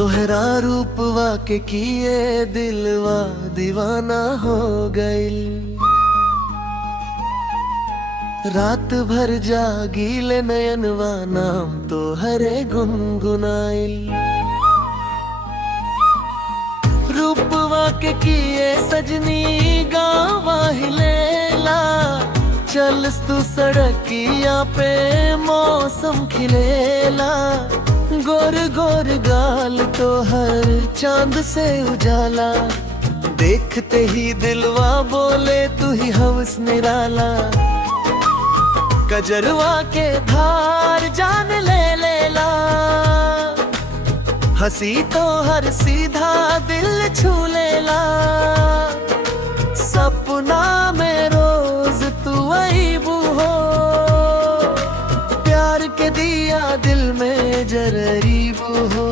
तोहरा रूपवा के किए दिलवा दीवाना हो गइल। रात भर जागीले नयनवा नाम तोहरे गुनगुनाइल। रूपवा के किए सजनी गावा हिलेला। चल तू सड़किया पे मौसम खिलेला। गोर गोर गाल तो हर चांद से उजाला। देखते ही दिलवा बोले तू ही हवस निराला। कजरवा के धार जान ले लेला। हंसी तो हर सीधा दिल छू लेला। सपना में रोज तू आईबू हो। प्यार के दिया दिल में जरीबू हो।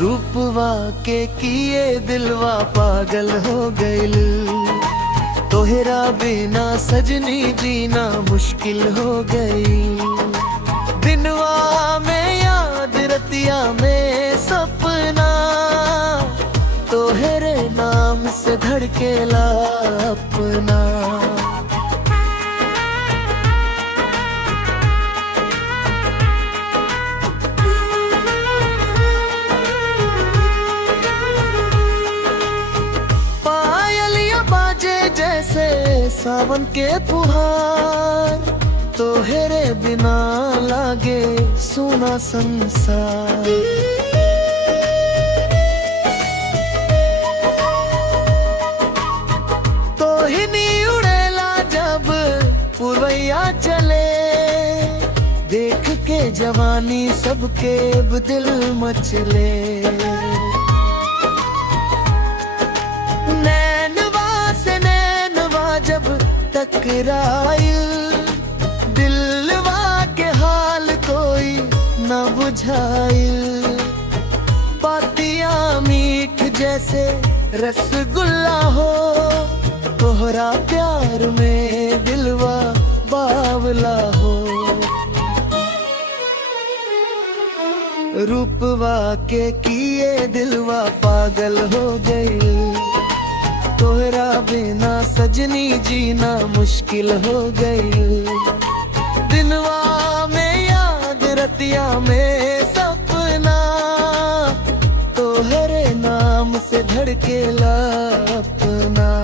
रूपवा के किए दिलवा पागल हो गइल। तोहरा बिना सजनी जीना मुश्किल हो गई। दिनवा में याद रतिया में सपना। तोहरे नाम से धड़केला अपना। पायलिया बाजे जैसे सावन के फुहार। तोहरे बिना लागे सुना संसार। तोहिनी उड़ेला जब पुरवैया चले। देख के जवानी सबके दिल मचले। नैनवा से नैनवा जब टकराइल। दिलवा के हाल कोई न बुझाइल। बातियां मीठ जैसे रसगुल्ला हो। तोहरा प्यार में दिलवा बावला हो। रूपवा के किए दिलवा पागल हो गई। तोहरा बिना सजनी जीना मुश्किल हो गई। दिनवा में याद रतिया में सपना। तोहरे नाम से धड़केला अपना।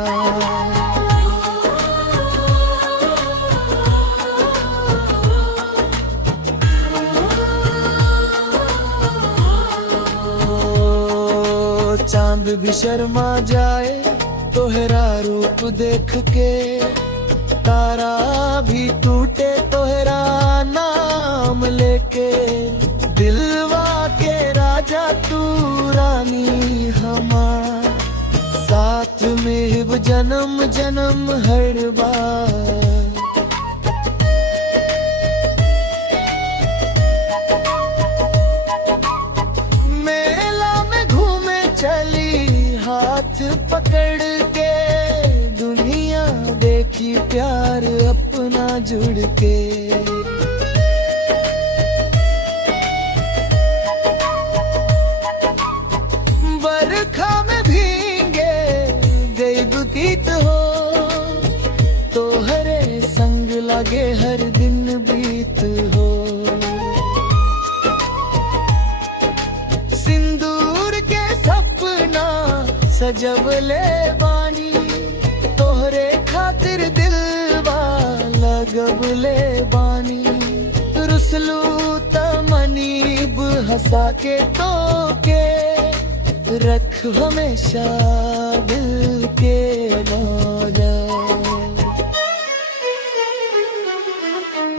चांद भी शर्मा जाए तोहरा रूप देख के। तारा भी टूटे तोहरा नाम लेके। दिलवा के राजा तू रानी हमार। साथ में जन्म जन्म हर बार। चली हाथ पकड़ के। दुनिया देखी प्यार अपना जुड़ के। बरखा में भीगे गई दुतीत हो। तोहरे संग लगे हर दिन बीत हो। सिंदूर के सपना सजवले बानी। तोहरे खातिर दिलवा लगवले बानी। रुसलू तमनीब हंसा के तो के। रख हमेशा दिल के मौजा।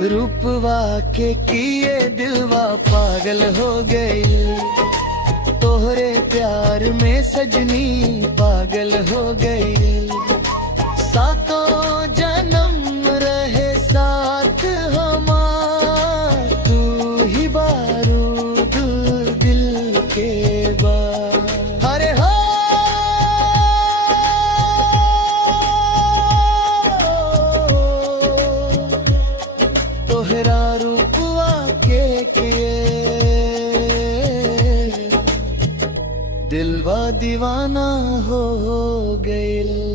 रूपवा के किए दिलवा पागल हो गई। तोहरे प्यार में सजनी पागल हो गई। सातों जन्म रहे साथ हमार। तू ही बारूद दिल के बार। अरे हो तोहरा रूपवा के दीवाना हो गइल।